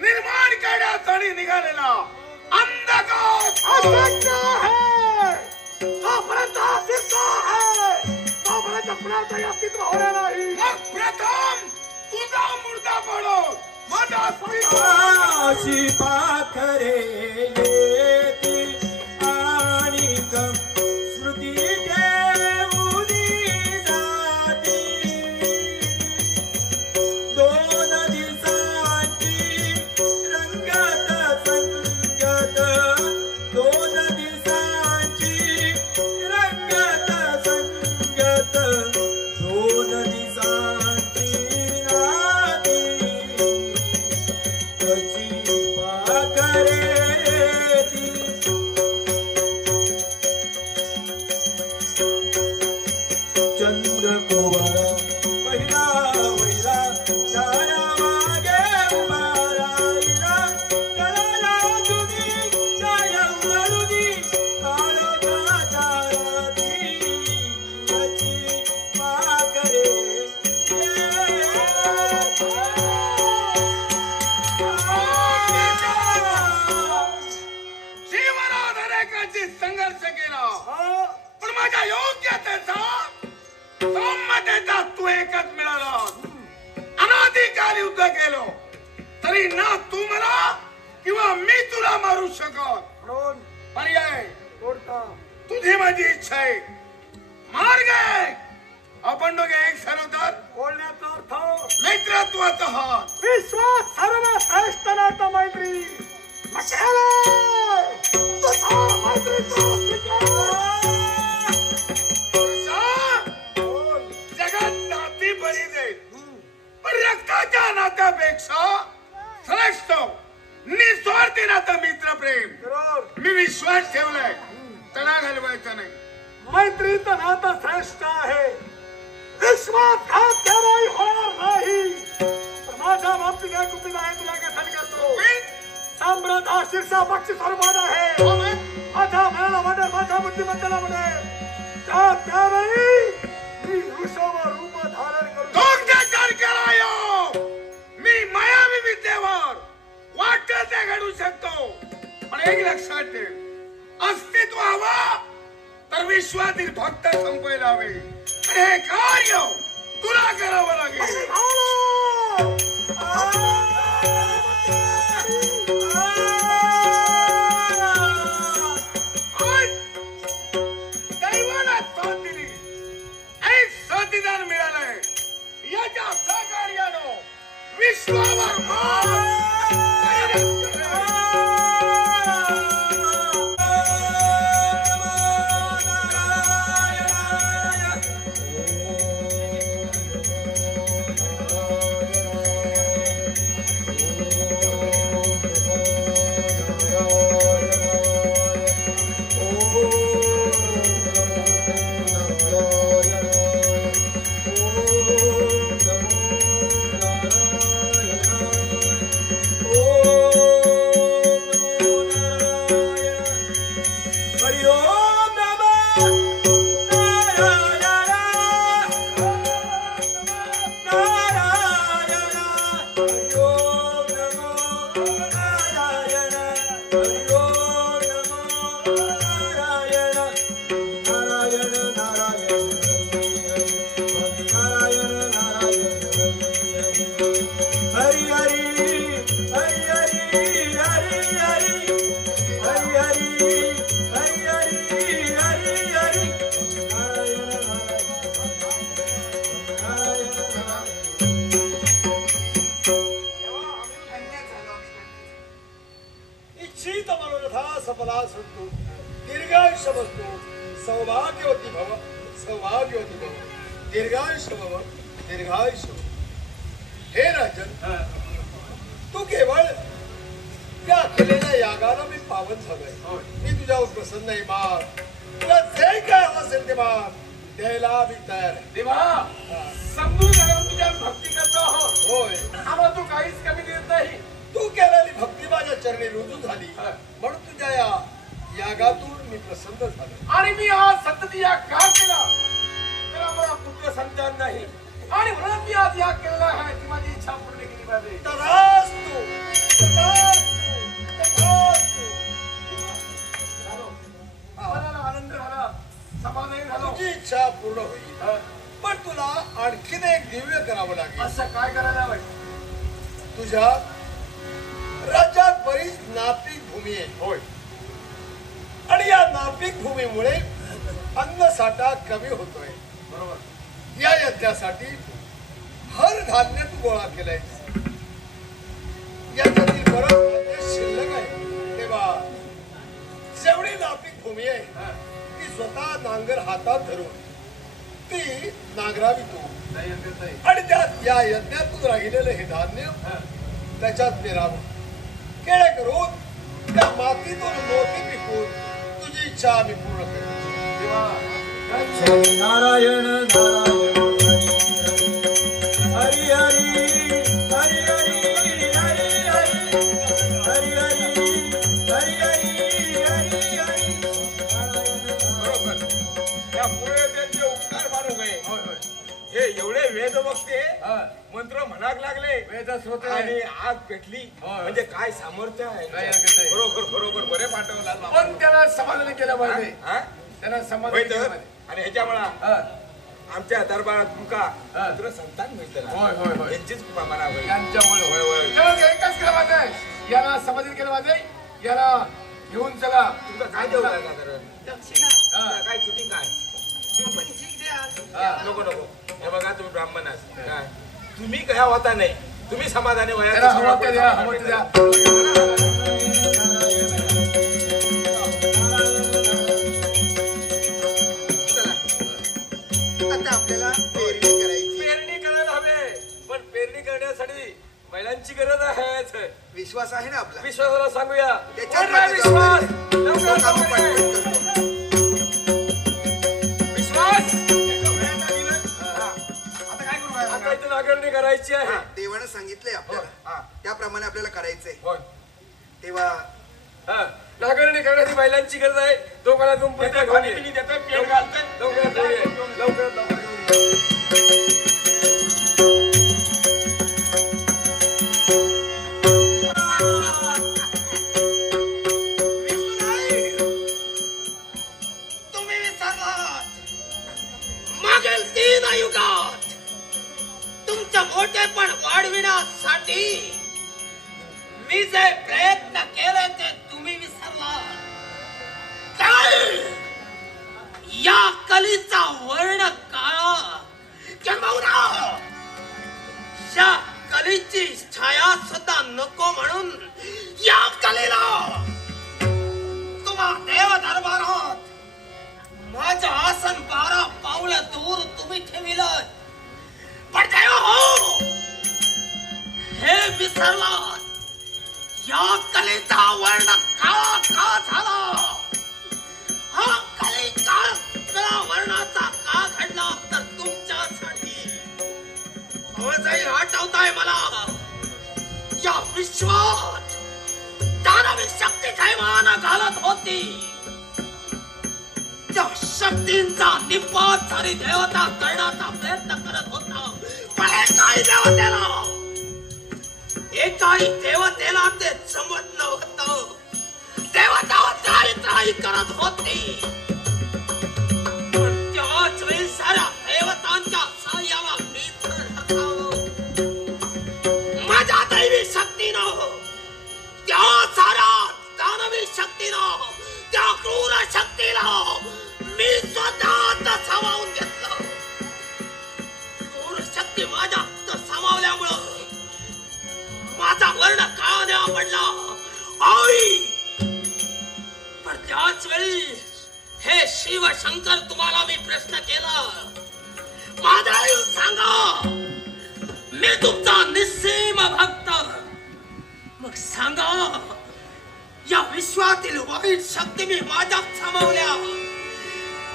निर्माण करण्यासाठी निघालेला अंधकार कुणाचंही अस्तित्व होणार नाही. मग प्रथम तुझा मुर्दा पडो माझा अशी पाखरे येती आणि स्मृती ठेवूनी जाती. 2 दिवसांची रंगत संगत 2 दिवसांची रंगत संगत 2 दिवसांची नाती. अशी पाखरे चंद्रकोवरा पहिला वैरा सारा मागे उभा राहिला. कळला तुझी कायम मरुदी काळोखाच्या रात्री. अशी पाखरे जीवनात संघर्ष केला पण माझ्या योग्यतेचा सौम्यतेचा तू एकच मिळाला. अनाधिकार युद्ध केलो तरी ना तू मला किंवा मी तुला मारू शकत. पर्याय तुझी माझी इच्छा आहे. मार्ग आहे आपण दोघे एक सरदार बोलण्याचा अर्थ नेतृत्वाचा हात. विश्वास सर्व श्रेष्ठ नाता मैत्री. जगात नाती बरीच आहेत पण रक्ताच्या नात्यापेक्षा श्रेष्ठ निस्वार्थी नातं मित्र प्रेम. मी विश्वास ठेवलाय तडा घालवायचा नाही. मैत्रीचं नातं श्रेष्ठ आहे. विश्वासघात केव्हाही होणार नाही. तर माझ्या बाबतीत एक उपाय आहे तुला कथन करतो. सम्राट हा शीर्षा पक्षी सर्वात आहे. माझ्या मेळा मध्ये माझ्या बुद्धिमत्तेला मध्ये त्यावेळी मी वृषभ रूप धारण करू. मी मायावी विद्येवर वाटतं ते घडू शकतो पण एक लक्षात ठेव अस्तित्व हवा तर विश्वातील भक्त संपवायला हवे. हे कार्य तुला करावं लागेल. दैवाला साथ दिली एक साथीदार मिळालाय. याच्या सहकार्यानं विश्वावर मात दीर्घायुष्य बसतो. सौभाग्यवती भव सौभाग्यवती भव. दीर्घायुष्य भव दीर्घायुष्य. हे राजन तू केवळ त्या केलेल्या यागाला मी पावन झालोय. मी तुझ्यावर प्रसन्न आहे. मार तुला जे काय हवं असेल ते मार द्यायला मी तयार आहे. देवा समजून घालून तुझ्या भक्ती करतो आहोत. होय आम्हाला तू काहीच कमी देत नाही. तू केलेली भक्ती माझ्या चरणी रुजू झाली म्हणून तुझ्या या यागातून मी प्रसन्न झालो. आणि मी आज सतत याग का केला तर आम्हाला पुत्र संतान नाही आणि म्हणून मी आज याग केलेला आहे की माझी इच्छा पूर्ण केली पाहिजे. तथास्तु मनाला आनंद झाला समाधान झालो. तुझी इच्छा पूर्ण होईल पण तुला आणखीन एक दिव्य करावं लागेल. असं काय करायला हवंय? तुझ्या राज्यात बरीच नापीक भूमी आहे. होय. आणि या नापीक भूमीमुळे अन्न साठा कमी होतोय. बरोबर. या यज्ञासाठी हर धान्य तू गोळा केलंय. याच्यातील बरंच धान्य शिल्लक आहे. तेव्हा जेवढी नापीक भूमी आहे ती स्वतः नांगर हातात धरून ती नांगरावी तू. आणि त्यात या यज्ञातून राहिलेलं हे धान्य त्याच्यात पेरावं. केळे करून त्या मातीतून मोती पिकून तुझी इच्छा आम्ही पूर्ण करू. नारायण नारायण हरी हरी हरी हरी हरी हरी हरी हरी हरी हरी हरी. बरोबर. या पुढे त्यांचे उपकार मानू गए. हे एवढे वेद वक्ते मंत्र म्हणाक लागले. वेद स्रोत आणि आग पेटली. म्हणजे काय सामर्थ्य आहे. बरोबर बरोबर. बरे पाठवला. पण त्याला समाधान केलं पाहिजे. त्यांना समाधान केलं पाहिजे. आणि ह्याच्यामुळे आमच्या दरबारात तुमका पुत्र संतान मिळतं. होय होय होय. यांचीच म्हणावं. यांच्यामुळे होय होय. त्याला एकच केलं पाहिजे. याला समाधान केलं पाहिजे. याला घेऊन चला. तुमचं काय देऊ काय चुकी काय नको नको. हे बघा तुम्ही ब्राह्मण आहात काय तुम्ही काय होता नाही. तुम्ही समाधानी वया. आता आपल्याला पेरणी करायची. पेरणी करायला हवे. पण पेरणी करण्यासाठी महिलांची गरज आहे. विश्वास आहे ना आपला. विश्वासाला सांगूया. त्याच्यावर विश्वास आता इथे नागरणी करायची आहे. देवानं सांगितलंय आपल्याला त्याप्रमाणे आपल्याला करायचंय. तेव्हा नागरणी करण्याची महिलांची गरज आहे. दोघांना तुम्ही विसरलात मागील 3 युगात तुमचं मोठेपण वाढविण्यासाठी मी जे प्रयत्न केले ते तुम्ही विसरलात. काय या कलीचा वर्ण काळा किंबहुना या कलीची छाया सुद्धा नको म्हणून या कलेला तुम्हा देव दरबारात माझं आसन 12 पावलं दूर तुम्ही ठेविलं. पण देव हो हे विसरलात या कलेचा वर्ण काळा का झाला. हा कले काळा वर्णाचा का घडला तर तुमच्यासाठी. अवजही आठवताय मला या विश्वात दानवी शक्ती थैमान घालत होती. त्या शक्तींचा निपात सारी देवता करण्याचा प्रयत्न करत होता. पण एकाही देवतेला ते जमत नव्हतं. देवता त्राई करत होती. पण त्याच वेळी साऱ्या देवतांच्या साह्याला मी माझ्या दैवी शक्तीनं त्या साऱ्या दानवी शक्तीनं त्या क्रूर शक्तीला मी स्वतः सामावून घेतलं. क्रूर शक्ती माझ्या सामावल्यामुळं माझा वर्ण काळा पडला. आई पण त्याच वेळी हे शिव शंकर तुम्हाला मी प्रश्न केला. माझा सांगा मी तुमचा निस्सीम भक्त. मग सांगा या विश्वातील वाईट शक्ती मी माझ्यात सामावल्या.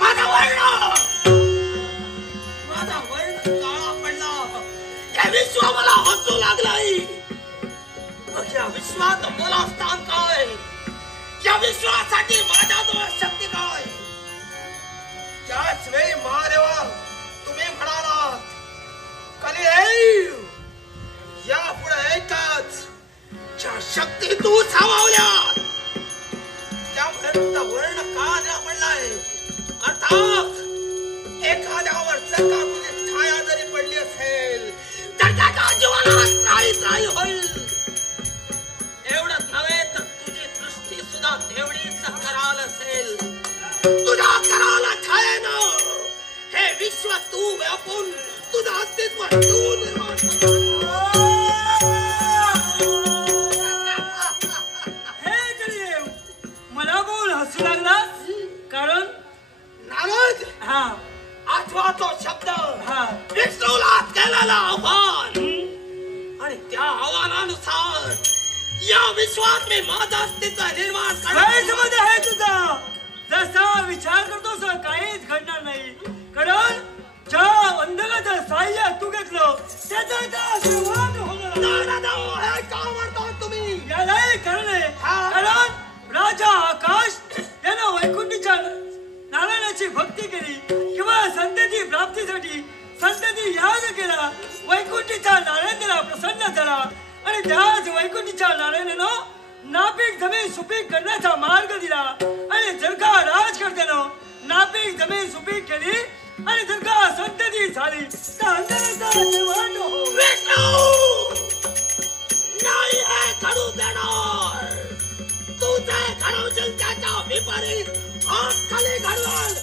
माझा वर्ण काळा पडला. या विश्व मला हसू लागलाय. मग या विश्वात मला स्थान काय. या विश्वासाठी माझ्याजवळ शक्ती काय. त्याच वेळी महादेवा तुम्ही म्हणालात कली यापुढे एकच ज्या शक्ती तू सामावल्या त्यामुळे तुझा वर्ण काळा पडलाय. अर्थात एखाद्यावर जर का तुझी जीवनात त्राळी त्राळी होईल. एवढंच नव्हे तर तुझी दृष्टी सुद्धा तेवढीच कराल असेल. तुझ्या कराला छायेनं हे विश्व तू व्यापून तुझं अस्तित्व तू निर्माण कर. हे गरीब, मला बोल हसू लागलास कारण नारद हा आठवा तो शब्द हा विष्णूला केलेला आव्हान आणि त्या आव्हानानुसार या विश्वात मी माझं अस्तित्व निर्माण गैरसमज आहे तुझा. जसा विचार करतोस काहीच घडणार नाही. कारण ज्या अंधकाचं साह्य तू घेतलं त्याचा सुरुवात होणार. हे का म्हणता तुम्ही? यालाही कारण आहे. कारण राजा आकाश यानं वैकुंठीच्या नारायणाची भक्ती केली किंवा संतती प्राप्तीसाठी संतती याग केला. वैकुंठीचा नारायण त्याला प्रसन्न झाला आणि त्याच वैकुंठीच्या नारायणानं नापीक जमीन सुपीक करण्याचा मार्ग दिला. आणि जर का राजकर्त्यानं नापीक जमीन सुपीक केली आणि जर का संतती झाली तर अंधाराचा निर्माण हो. नाही हे घडू देणार. तू जे घडवशील त्याच्या विपरीत आज खाली घडवाल.